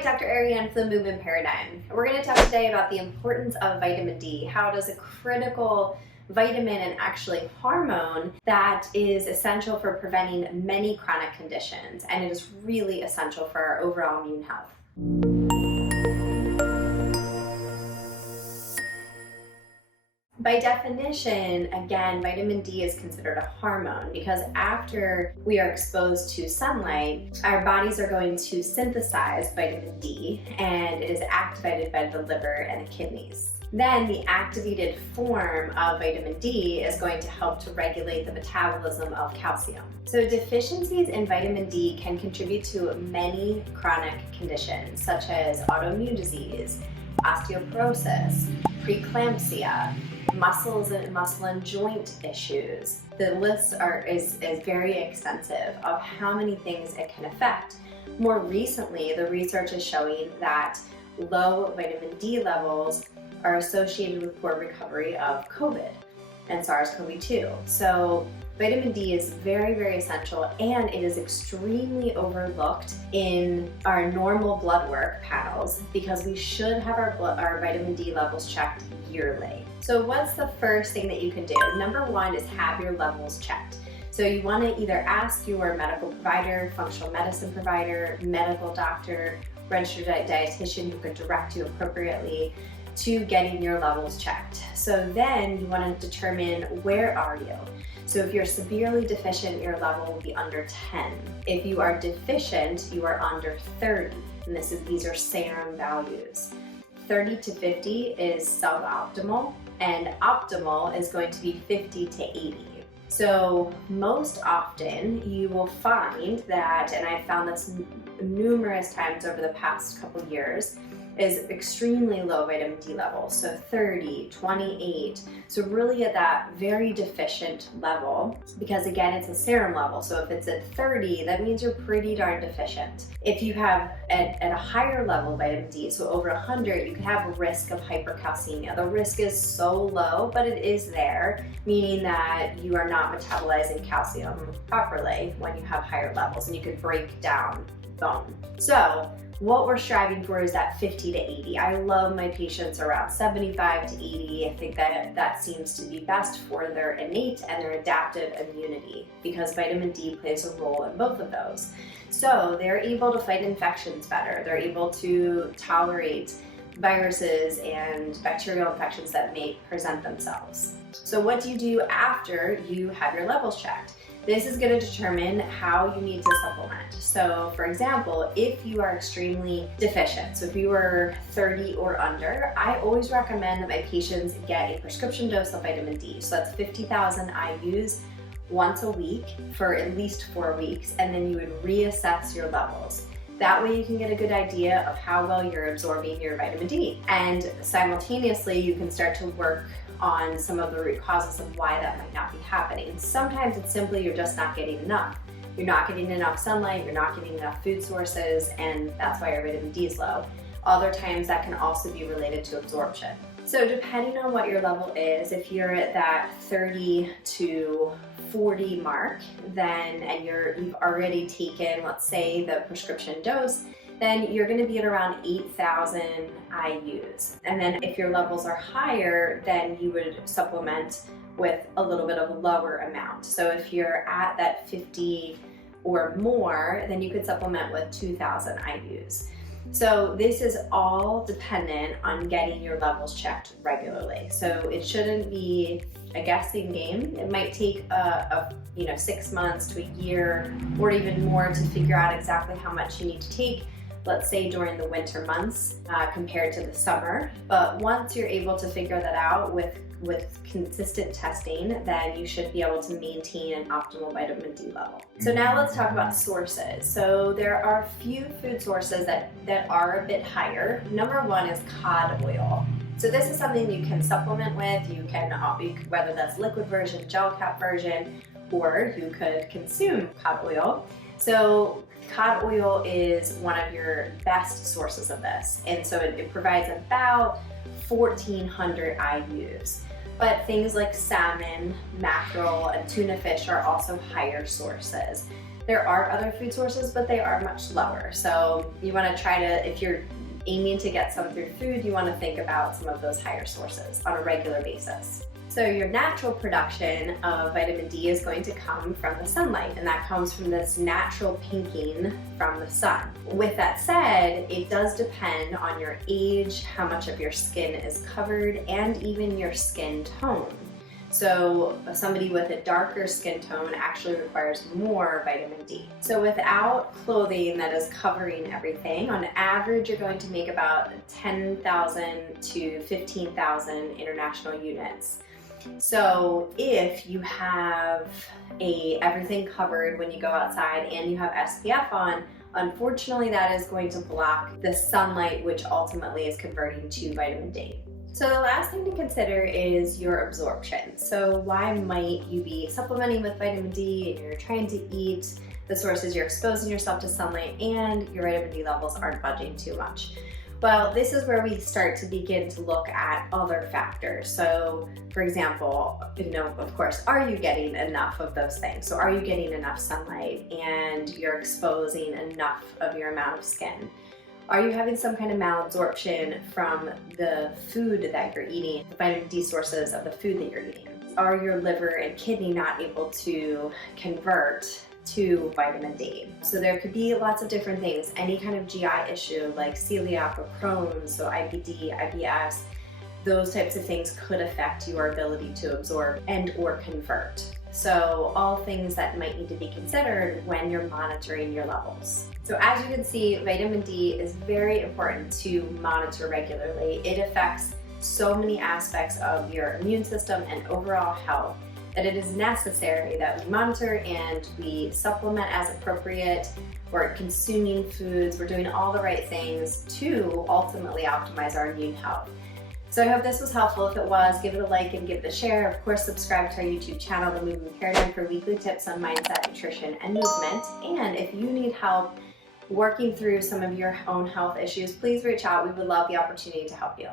Hi, Dr. Ariane for the Movement Paradigm. We're going to talk today about the importance of vitamin D, how it is a critical vitamin and actually hormone that is essential for preventing many chronic conditions, and it is really essential for our overall immune health. By definition, again, vitamin D is considered a hormone because after we are exposed to sunlight, our bodies are going to synthesize vitamin D and it is activated by the liver and the kidneys. Then the activated form of vitamin D is going to help to regulate the metabolism of calcium. So deficiencies in vitamin D can contribute to many chronic conditions such as autoimmune disease, osteoporosis, preeclampsia, muscle and joint issues. The list is very extensive of how many things it can affect. More recently, the research is showing that low vitamin D levels are associated with poor recovery of COVID and SARS-CoV-2. So vitamin D is very, very essential, and it is extremely overlooked in our normal blood work panels because we should have our vitamin D levels checked yearly. So what's the first thing that you can do? Number one is have your levels checked. So you want to either ask your medical provider, functional medicine provider, medical doctor, registered dietitian who can direct you appropriately to getting your levels checked. So then you want to determine where are you. So if you're severely deficient, your level will be under 10. If you are deficient, you are under 30. And these are serum values. 30 to 50 is suboptimal, and optimal is going to be 50 to 80. So most often you will find that, and I've found this numerous times over the past couple years, is extremely low vitamin D levels, so 30, 28, so really at that very deficient level, because again, it's a serum level, so if it's at 30, that means you're pretty darn deficient. If you have at a higher level vitamin D, so over 100, you could have a risk of hypercalcemia. The risk is so low, but it is there, meaning that you are not metabolizing calcium properly when you have higher levels, and you could break down bone. So what we're striving for is that 50 to 80. I love my patients around 75 to 80. I think that seems to be best for their innate and their adaptive immunity because vitamin D plays a role in both of those. So they're able to fight infections better. They're able to tolerate viruses and bacterial infections that may present themselves. So what do you do after you have your levels checked? This is going to determine how you need to supplement. So for example, if you are extremely deficient, so if you are 30 or under, I always recommend that my patients get a prescription dose of vitamin D. So that's 50,000 IUs once a week for at least 4 weeks, and then you would reassess your levels. That way you can get a good idea of how well you're absorbing your vitamin D. And simultaneously, you can start to work on some of the root causes of why that might not be happening. Sometimes it's simply you're just not getting enough. You're not getting enough sunlight, you're not getting enough food sources, and that's why your vitamin D is low. Other times that can also be related to absorption. So depending on what your level is, if you're at that 30 to 40 mark, then and you've already taken, let's say, the prescription dose, then you're going to be at around 8,000 IUs. And then if your levels are higher, then you would supplement with a little bit of a lower amount. So if you're at that 50 or more, then you could supplement with 2,000 IUs. So this is all dependent on getting your levels checked regularly. So it shouldn't be a guessing game. It might take 6 months to a year or even more to figure out exactly how much you need to take, let's say during the winter months compared to the summer. But once you're able to figure that out with consistent testing, then you should be able to maintain an optimal vitamin D level. So now let's talk about sources. So there are a few food sources that are a bit higher. Number one is cod oil. So this is something you can supplement with. You can, whether that's liquid version, gel cap version, or you could consume cod oil. So cod oil is one of your best sources of this. And so it provides about 1,400 IUs. But things like salmon, mackerel, and tuna fish are also higher sources. There are other food sources, but they are much lower. So you want to try to, if you're aiming to get some through food, you want to think about some of those higher sources on a regular basis. So your natural production of vitamin D is going to come from the sunlight, and that comes from this natural pinking from the sun. With that said, it does depend on your age, how much of your skin is covered, and even your skin tone. So somebody with a darker skin tone actually requires more vitamin D. So without clothing that is covering everything, on average you're going to make about 10,000 to 15,000 international units. So if you have everything covered when you go outside and you have SPF on, unfortunately that is going to block the sunlight, which ultimately is converting to vitamin D. So the last thing to consider is your absorption. So why might you be supplementing with vitamin D and you're trying to eat the sources, you're exposing yourself to sunlight, and your vitamin D levels aren't budging too much? Well, this is where we start to begin to look at other factors. So for example, of course, are you getting enough of those things? So are you getting enough sunlight and you're exposing enough of your amount of skin? Are you having some kind of malabsorption from the food that you're eating, the vitamin D sources of the food that you're eating? Are your liver and kidney not able to convert to vitamin D? So there could be lots of different things. Any kind of GI issue like celiac or Crohn's, so IBD, IBS, those types of things could affect your ability to absorb and or convert. So all things that might need to be considered when you're monitoring your levels. So as you can see, vitamin D is very important to monitor regularly. It affects so many aspects of your immune system and overall health that it is necessary that we monitor and we supplement as appropriate. We're consuming foods, we're doing all the right things to ultimately optimize our immune health. So I hope this was helpful. If it was, give it a like and give it a share. Of course, subscribe to our YouTube channel, The Movement Paradigm, for weekly tips on mindset, nutrition, and movement. And if you need help working through some of your own health issues, please reach out. We would love the opportunity to help you.